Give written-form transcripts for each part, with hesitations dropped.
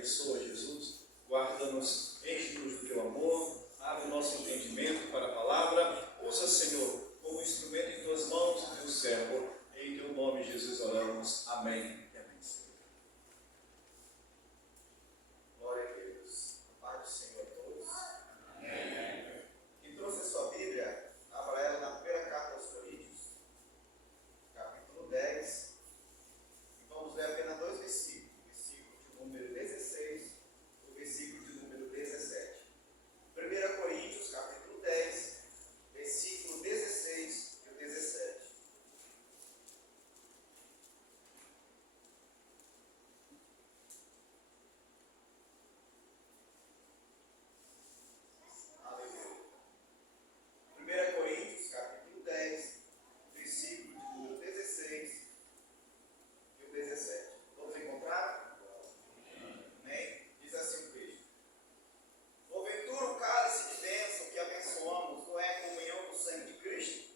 abençoa, Jesus. Guarda-nos, enche-nos do teu amor, abre o nosso entendimento para a palavra. Usa, Senhor, como instrumento em tuas mãos, teu servo. Em teu nome, Jesus, oramos. Amém. Glória a Deus. A paz do Senhor a todos. Amém. Quem trouxe a sua Bíblia, abra ela na primeira carta aos Coríntios, capítulo 10. E vamos ler apenas dois versículos. O versículo de número 16 e o versículo de número 17. 1 Coríntios, capítulo 10, versículo 16 e o 17. Aleluia. 1 Coríntios, capítulo 10, versículo de número 16 e o 17. Todos encontraram? Amém? Diz assim o texto. Porventura o cálice de bênção que abençoamos não é a comunhão do sangue de Cristo?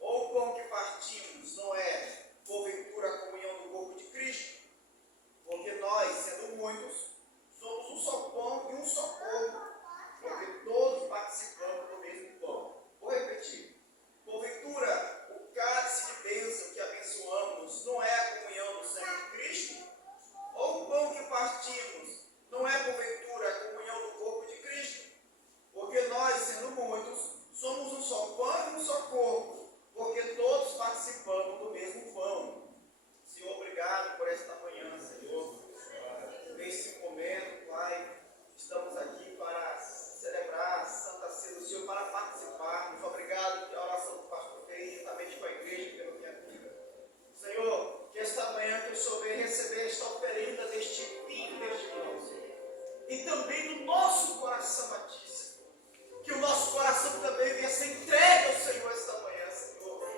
Ou o pão que partimos não é, porventura, a comunhão do corpo de Cristo? Porque nós, sendo muitos, somos um só pão e um só corpo, porque todos participamos do mesmo pão. Vou repetir. Porventura, o cálice de bênção que abençoamos não é a comunhão do sangue de Cristo? Ou o pão que partimos não é, porventura, a comunhão do corpo de Cristo? Porque nós, sendo muitos, somos um só pão e um só corpo, porque todos participamos do mesmo pão. Senhor, obrigado por esta manhã, Senhor. Neste momento, Pai, estamos aqui para celebrar a Santa Ceia do Senhor, para participarmos. Obrigado pela oração do pastor fez, juntamente com a igreja, pela minha vida. Senhor, que esta manhã que eu souber receber esta oferenda deste vinho, deste pão, Senhor, e também do nosso coração a Ti, Senhor. Que o nosso coração também venha ser entregue ao Senhor esta manhã, Senhor.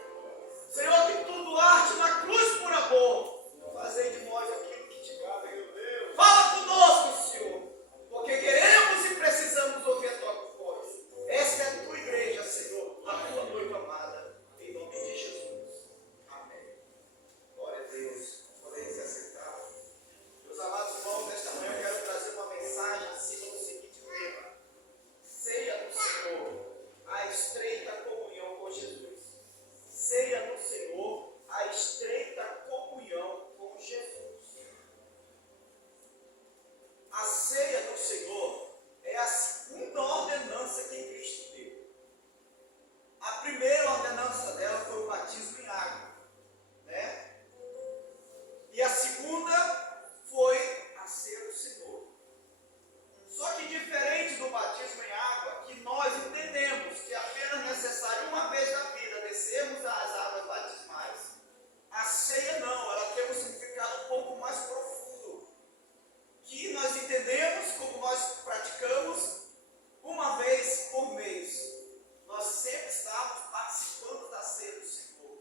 Senhor, que tudo arte na cruz por amor. Fazei de nós aquilo que te cabe, meu Deus. Fala conosco, Senhor, porque queremos e precisamos ouvir a Tua voz. Esta é a Tua igreja, Senhor, a Tua noiva amada, em nome de Jesus. Amém. Glória a Deus. Podem se aceitar. Meus amados irmãos, nesta manhã eu quero trazer uma mensagem em cima do seguinte tema: ceia do Senhor, a estreita comunhão com Jesus. Ceia do Senhor, a estreita comunhão com Jesus. A ceia do Senhor é a segunda ordenança que Cristo deu. A primeira ordenança dela foi o batismo em água, né? E a segunda foi a ceia do Senhor. Só que diferente do batismo em água, que nós entendemos que é apenas necessário uma vez na vida descermos às águas batismais, a ceia não, ela tem um significado um pouco mais profundo, que nós entendemos, como nós praticamos, uma vez por mês. Nós sempre estamos participando da ceia do Senhor.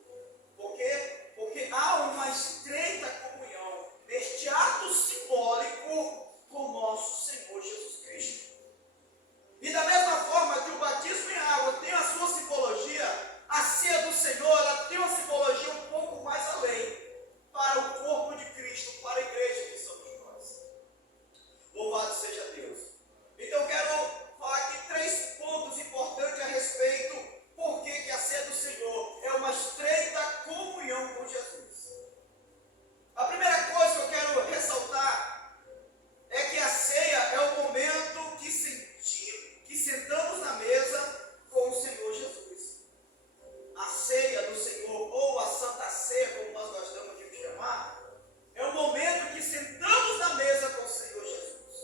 Por quê? Porque há uma estreita comunhão neste ato simbólico com nosso Senhor Jesus Cristo. E da mesma forma que o batismo em água tem a sua simbologia, a ceia do Senhor ela tem uma simbologia um pouco mais além, para o corpo de Cristo, para a igreja que somos nós. Louvado seja Deus. Então eu quero falar aqui 3 pontos importantes a respeito por que a ceia do Senhor é uma estreita comunhão com Jesus. A primeira coisa que eu quero ressaltar é que a ceia é o momento que sentamos na mesa com o Senhor Jesus. A ceia do Senhor, ou a Santa Ceia, como nós gostamos de chamar, é o momento que sentamos na mesa com o Senhor Jesus.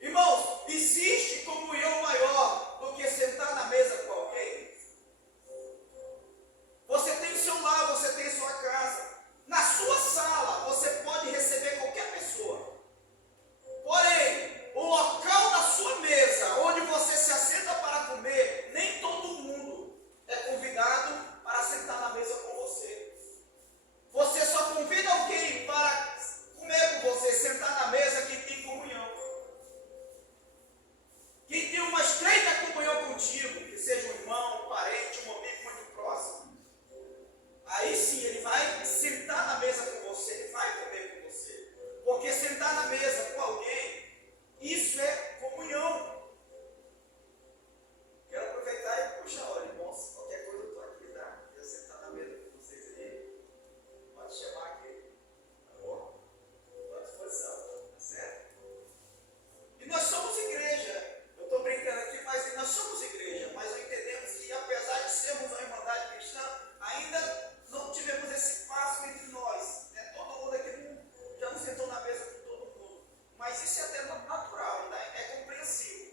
Irmãos, existe comunhão maior do que sentar na mesa com alguém? Você tem o seu lar, você tem sua casa. Na sua sala, você pode receber qualquer pessoa. Porém, o local da sua mesa, onde você se assenta para comer, nem todo mundo é convidado para sentar na mesa com você. Você só convida alguém para comer com você, sentar na mesa quem tem comunhão. Quem tem uma estreita comunhão contigo, que seja um irmão, um parente, um amigo muito próximo. Aí sim, ele vai sentar na mesa com você, ele vai comer com você. Porque sentar na mesa com Mas isso é até natural, tá? É compreensível.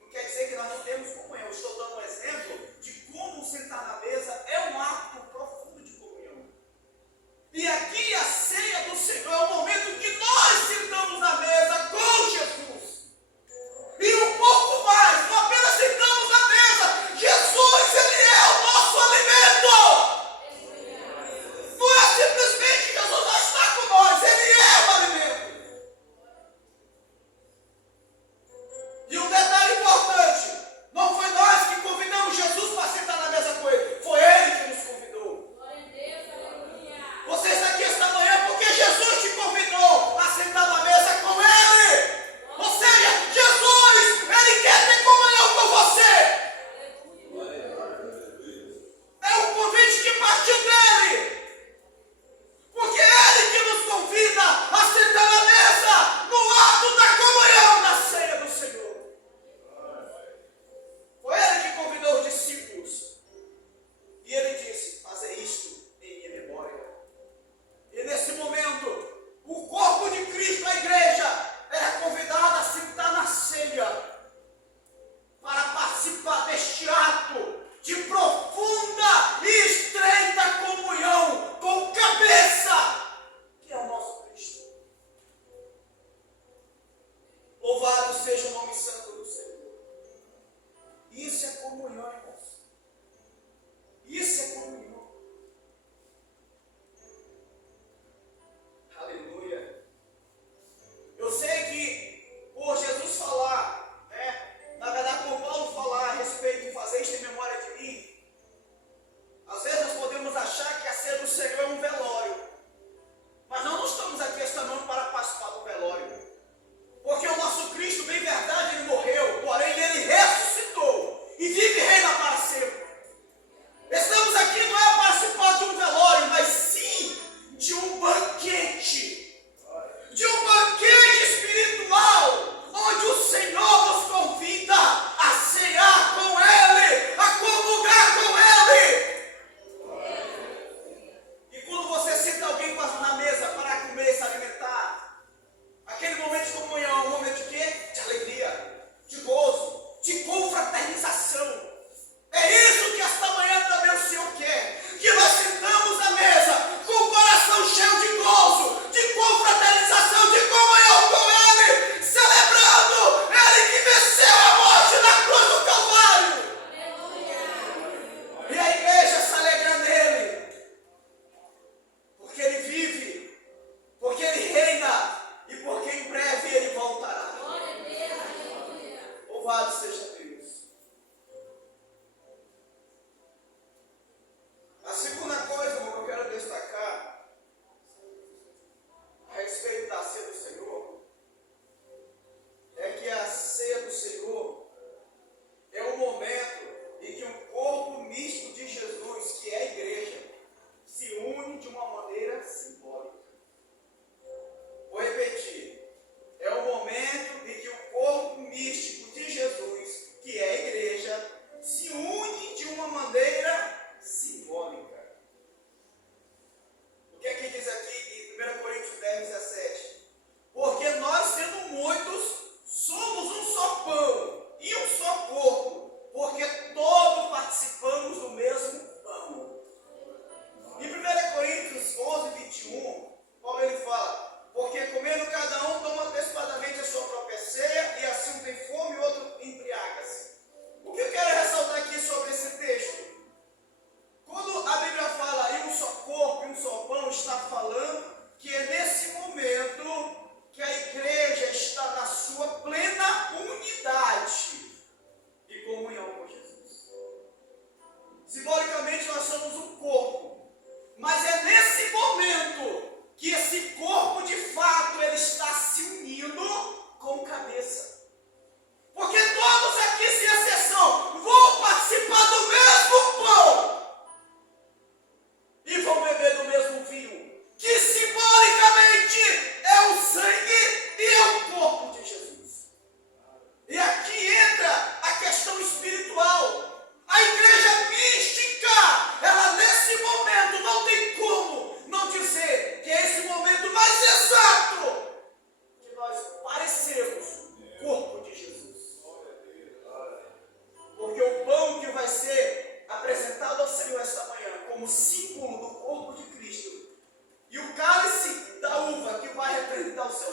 Não quer dizer que nós não temos comunhão. Eu estou dando um exemplo de como sentar na mesa é um ato profundo de comunhão. E aqui a ceia do Senhor é o momento que nós sentamos na mesa com Jesus. E um pouco mais, não apenas sentamos na mesa, Jesus, Ele é o nosso alimento. Não é simplesmente Jesus não está com nós, Ele é o alimento.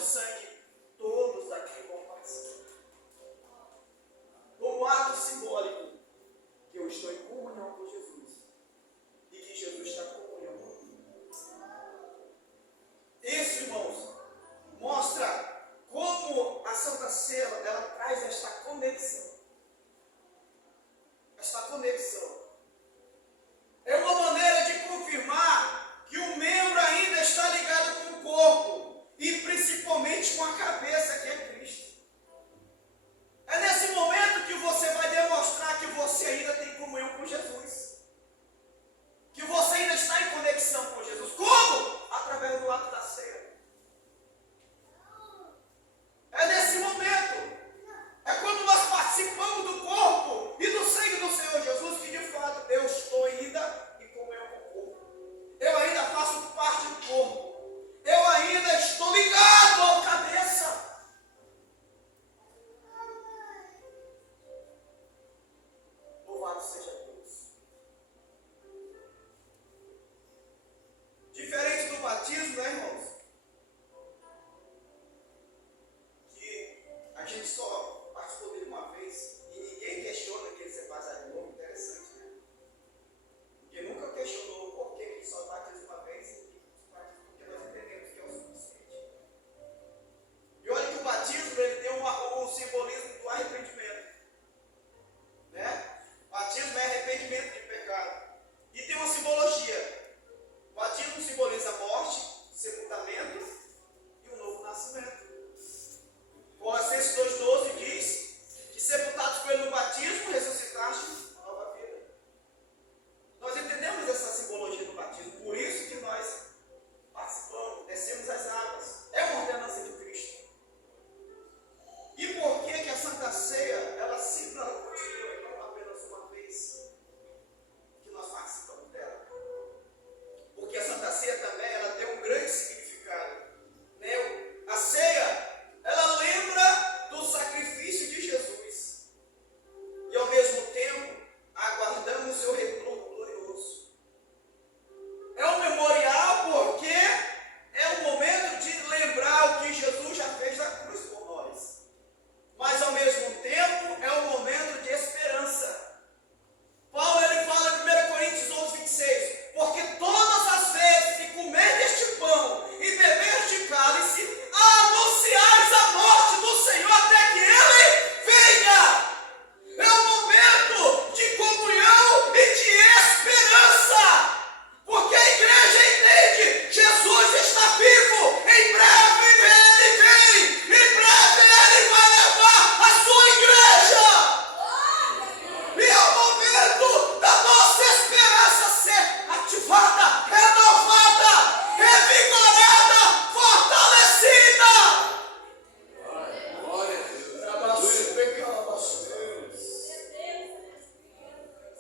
sangue, todos aqui vão participar. Como ato simbólico, que eu estou em comunhão com Jesus e que Jesus está em comunhão comigo. Isso, irmãos, mostra como a Santa Ceia, ela traz esta conexão. Esta conexão. É uma maneira de confirmar que o membro ainda está ligado com o corpo e principalmente com a cabeça, que é Cristo. É nesse momento que você vai demonstrar que você ainda tem comunhão com Jesus. Que você ainda está em conexão com Jesus. Como? Através do ato da ceia. É nesse momento. É quando nós participamos do corpo e do sangue do Senhor Jesus que de fato eu estou ainda em comunhão com o corpo. Eu ainda faço parte do corpo. Eu ainda estou ligado ao cabeça. Louvado seja Deus. Diferente do batismo, né, irmãos? Que a gente só participou dele uma vez e ninguém questiona que ele se batiza de novo. Interessante, né? Porque nunca questionou por que ele só batiza uma vez porque nós entendemos que é o suficiente. E olha que o batismo ele tem um simbolismo do arrependimento. Né? Batismo é arrependimento de pecado. E tem uma simbologia. O batismo simboliza a morte, sepultamento e o novo nascimento. Colossenses 2,12 diz que sepultados com ele no batismo, ressuscitaste a nova vida. Nós entendemos essa simbologia do batismo, por isso que nós participamos, descemos as águas. É uma ordenança de Cristo. E por que a Santa Ceia, ela sempre continua e não apenas uma vez que nós participamos dela? Porque a Santa Ceia também, ela tem um grande significado. Né? A ceia, ela lembra do sacrifício de Jesus. E ao mesmo tempo, aguardamos o seu retorno glorioso. É um memorial porque é um momento de lembrar o que Jesus já fez na cruz por nós. Mas ao mesmo tempo, é um momento de esperança. Paulo ele fala em 1 Coríntios 11:26, porque todas as vezes que comer este pão e beber este cálice, anunciais a morte do Senhor até que Ele venha. É um momento de comunhão e de esperança, porque a igreja entende, Jesus está vivo, em breve Ele vem, em breve Ele vai levar a sua igreja. E é o momento da nossa esperança ser ativada, renovada, revigorada, fortalecida.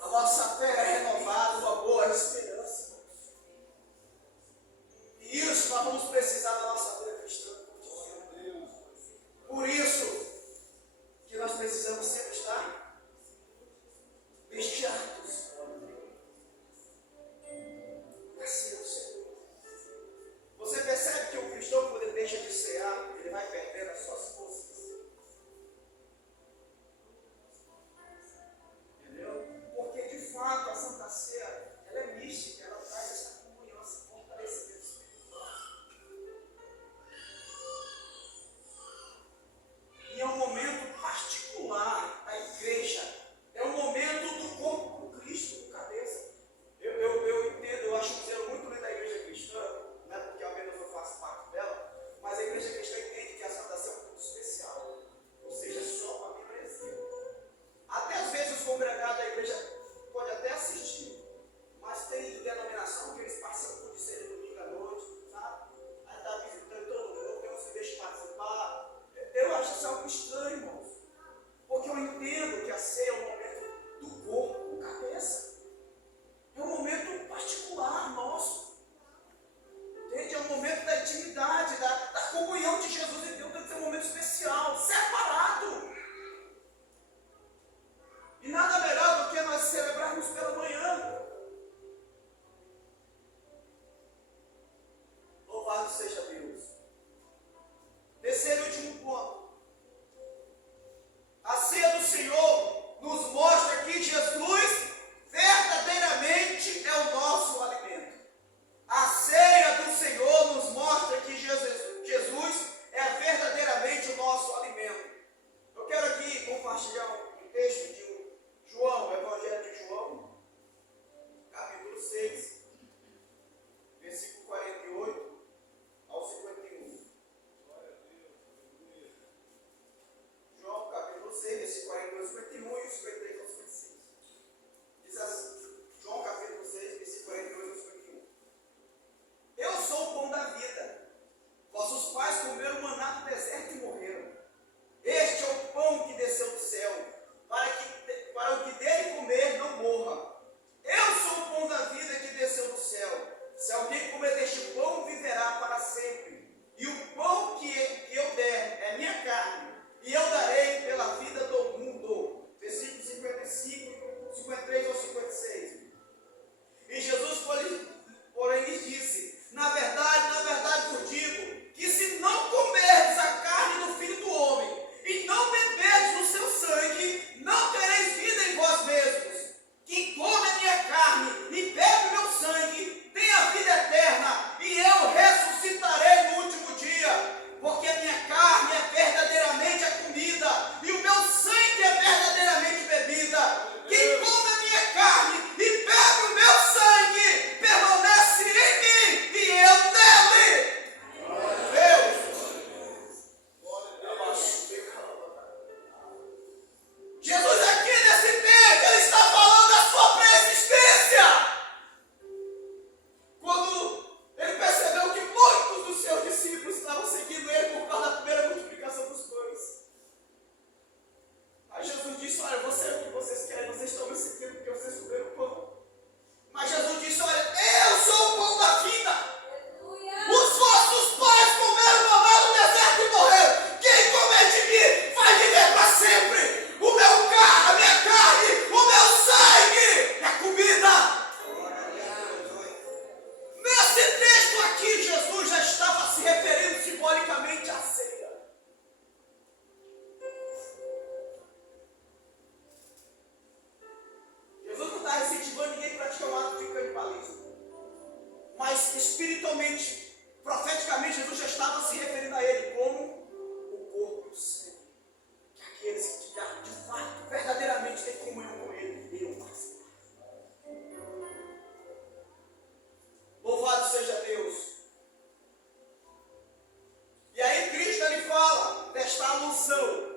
A nossa fé é renovada, uma boa esperança. E isso nós vamos precisar da nossa vida cristã. Por isso que nós precisamos sempre estar vigiados. Assim é o Senhor. Você percebe que o cristão, quando ele deixa de cear, ele vai perdendo as suas forças. Entendeu? Porque de fato a Santa Ceia, ela é mística, ela traz essa comunhão, esse fortalecimento espiritual. E é um momento particular da igreja. É um momento do corpo com Cristo, com cabeça. Eu entendo, eu acho que eu muito lindo da igreja cristã, não é porque apenas eu faço parte dela, mas a igreja cristã entende que a Santa Ceia é um culto especial. Ou seja, só para a membresia. Até às vezes os congregados da igreja podem até assistir, mas tem denominação que eles participam de ser domingo à noite, sabe? Aí está visitando todo mundo, tem uns que deixam participar. Eu acho isso algo estranho, irmãos. Porque eu entendo que a ceia é um momento do corpo com cabeça. É um momento particular nosso. Entende? É um momento da intimidade, da comunhão de Jesus e Deus. Tem que ser um momento especial, separado. E nada melhor do que nós celebrarmos pela manhã. Louvado seja Deus. no deserto e morreram. Este é o pão que desceu do céu, para o que dele comer não morra. Eu sou o pão da vida que desceu do céu. Se alguém comer deste pão, viverá para sempre. E o pão que eu der é minha carne, e eu darei pela vida do mundo. Versículo 55, 53 ou 56. E Jesus, porém, lhes disse: na verdade vos digo, que se não comerdes a carne do Filho do Homem, e não beberdes o seu sangue, não tereis vida em vós mesmos. Quem come a minha carne e bebe o meu sangue, tem a vida eterna, e eu ressuscitarei no último dia. Porque a minha carne é verdadeiramente a comida, e o meu sangue é verdadeiramente bebida. Quem come a minha carne e bebe o meu sangue, permanece em mim, e eu nele. Jesus aqui nesse texto, ele está falando da sua pré-existência. Quando ele percebeu que muitos dos seus discípulos estavam seguindo ele por causa da primeira multiplicação dos pães. Aí Jesus disse: olha, você é o que vocês querem, vocês estão me seguindo porque vocês comeram pão. Mas Jesus disse: olha, eu sou o pão da vida. Os vossos pais comeram maná no deserto e morreram. Quem comer de mim vai viver para sempre. A minha carne, o meu sangue é comida. Nesse texto aqui, Jesus já estava se referindo simbolicamente à ceia. Jesus não está incentivando ninguém a praticar o ato de canibalismo. Mas espiritualmente, profeticamente, Jesus já estava se referindo a ele como o corpo do sangue. Que aqueles que de fato, verdadeiramente têm comunhão com ele, iriam participar. Louvado seja Deus. E aí Cristo ele fala desta alusão